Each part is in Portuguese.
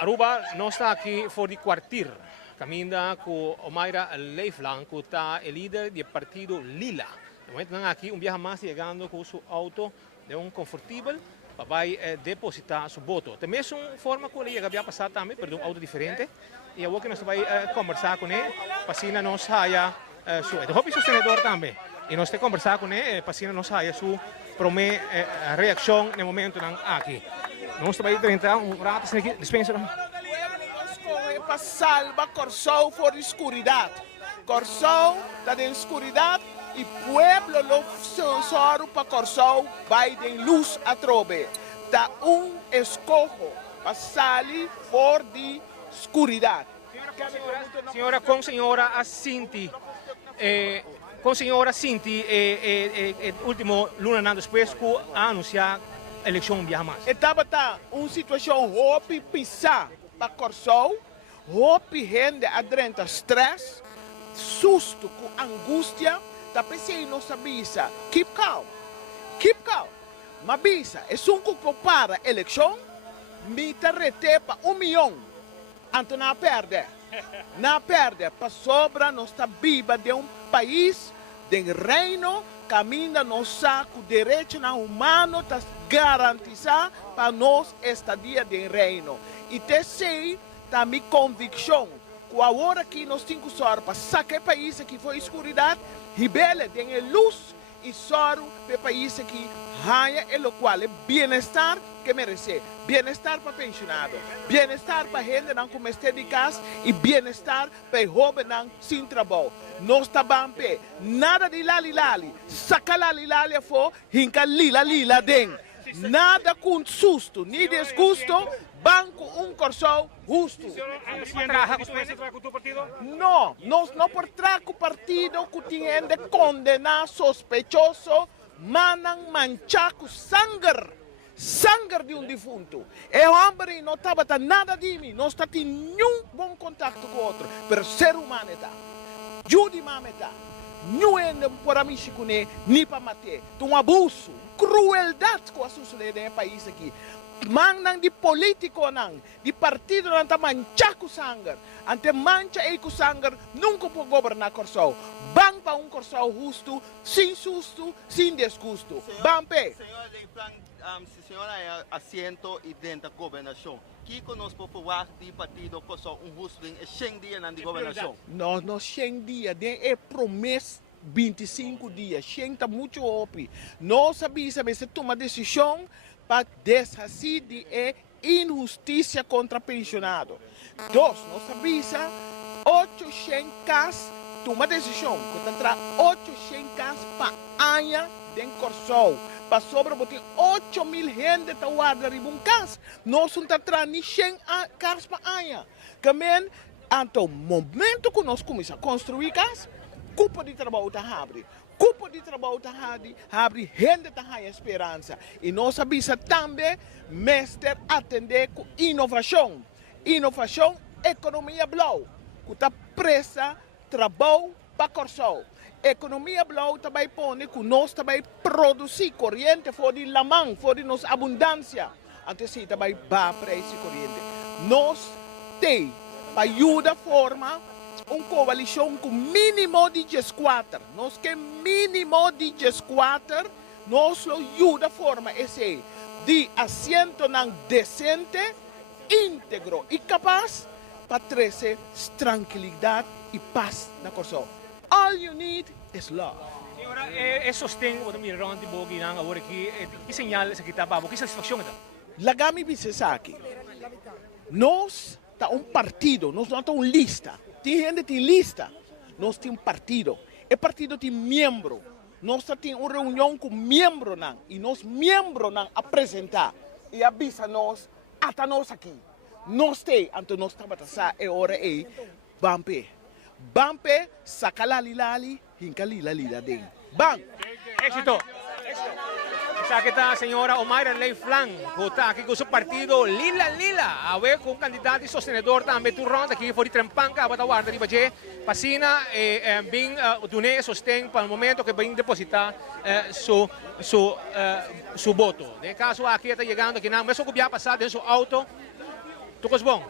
Aruba não está aqui por de quartir. Caminha com Omaira Leiflang, que está o líder do partido Lila. No momento aqui, viaja mais chegando com seu auto de confortável para depositar seu voto. Também é uma forma que ele havia passado também, por um auto diferente. E agora que nós vamos conversar com ele, para assim não saia sua. Eu acho sostenedor também. E nós temos conversar com ele, para assim não saia sua reação no momento aqui. Nós vamos tentar rato aqui, dispensa. Para salvar Corsão por escuridão. Corsão está em escuridão e o povo lo sensoro para Corsão vai de luz a trove. Está escojo para sair por de escuridão. Senhora, com senhora Cinti, último luna depois que anunciar a eleição via mais. Estava uma situação hope pisar para Corsão, hope gente adrenta stress, susto com angústia, tá pensando não sabia, keep calm, mas bisa, é um cupo para a eleição, me rete para 1 milhão, então não perde, para sobra nós está viva de país, de reino, caminha no saco direito humano, está garantizar para nós estadia de reino. E terceiro, tá minha convicção, que agora que nós temos que para sacar o país que foi escuridão, rebelde tem luz e soro para o país que ganha o qual é bem-estar que merece. Bem-estar para pensionado, bem-estar para gente que como está de casa e bem-estar para jovens sem trabalho. Nós estamos nada de lali, saca lali for, hinca lila den. Nada com susto, nem desgosto, banco Corsão justo. Não, nós não por trago partido que tem de condenar sospechoso, manam manchar com sangue de defunto. E o homem não estava nada de mim, não está tendo nenhum bom contato com o outro, mas ser humano está. Judi mameta, não é por amigo com ele, nem para matar. Um abuso, crueldade que sucede no país aqui. Mandam de político, de partido, não está manchar com sangue. Ante mancha e com sangue, nunca pode governar Corsão. Bang para Corsão justo, sem susto, sem desgosto. Bampe. Senhora Leiflang, se senhora é assento e dentro da governação, que conosco por falar de partido Corsão justo em 100 dias na governação? Nós 100 dias, é promessa 25 dias, 100 está muito opi. Nós sabemos se toma decisão para desfazer de injustiça contra pensionado. Nós sabemos 800 casos, toma decisão, que entrar 800 casos para anha de Corsão. Para sobre 8 mil gente que guarda um caso. Nós não estamos nem 100 casos para anha. Também, então, momento que nós começamos a construir casa, culpa de trabalho está abre. Culpa de trabalho está abre, gente está esperança. E nós sabemos também, mestre, atender com inovação. Inovação, economia blue, que está presa, trabalho para Corsão. Economia blue também põe que nós também produzir corrente fora de lamang, fora de nossa abundância. Antes sim também vai preço corrente. Nós temos para ajudar forma uma coalição com mínimo de 14. Nós que mínimo de 14, nós ajuda forma esse de assento decente, íntegro e capaz para trazer tranquilidade e paz na Corsão. All you need is love. Senhora, sostém o mirão de bogi agora aqui, que sinal se kita babo, que satisfação ita? Lagami bisesaki. Nós tá partido, nós não estamos lista. Tem gente que tem lista, nós temos partido. E partido tem membro. Nós temos uma reunião com membro e nós membros apresentar e avisa nós até nós aqui. Nós temos, então nós estamos é hora aí, Bampe, sacalalilali, hincalila den. Bang! Éxito! Sa kita, senhora Omaira Leiflang, que está aqui com seu partido Lila. A ver, com candidato e sostenedor também turron, aqui foi de Trempanca, a Bataguarda de Baje, Pasina, bem, Dune sostém para o momento que vem depositar seu voto. No caso, aqui está chegando, aqui não, mas o que vai passar dentro do auto, Tucos bom.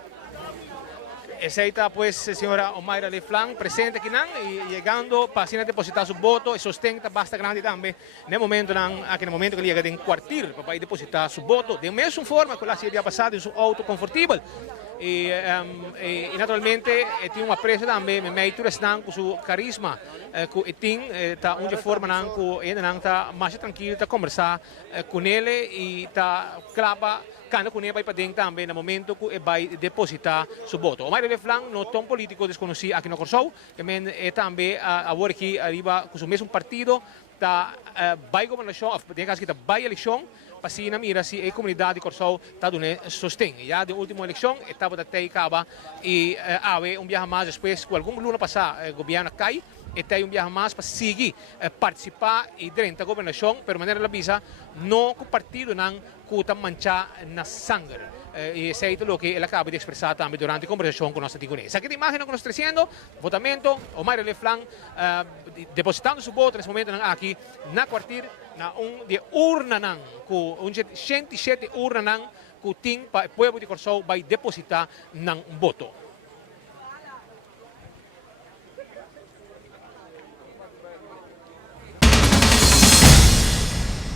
Esa está pues señora Omaira Leflan presente aquí y llegando para depositar su voto y sostenta basta grande también en el momento que llega de cuartir para depositar su voto de misma forma que la había pasado en su auto confortable y naturalmente tiene un aprecio también me meto están con su carisma que tiene ta una forma que está más tranquilo ta conversar con él y ta clava quando con ele vai para dentro também no momento que vai depositar seu voto. O Mário Leflan não tão político desconhecido aqui no Corsou, que é também agora aqui arriba com o mesmo partido, tá vai governação, tem que estar vai eleição, para se na mira se a comunidade de Corsou está dando sustém. Já de última eleição estava até acaba e há viagem mais depois com algum luna passar governo cai e tem viagem mais para seguir participar e dentro da governação, pero maneira la visa não com o partido não que mancha na sangue. E isso é o que ele acaba de expressar também durante a conversação com a nossa tigonesa. Aqui a imagem que nós estamos trazendo, votamento, o Mário Leflan depositando seu voto nesse momento aqui na quartir, na de urna, com 107 urna que tem para o povo de Corsou vai depositar um voto.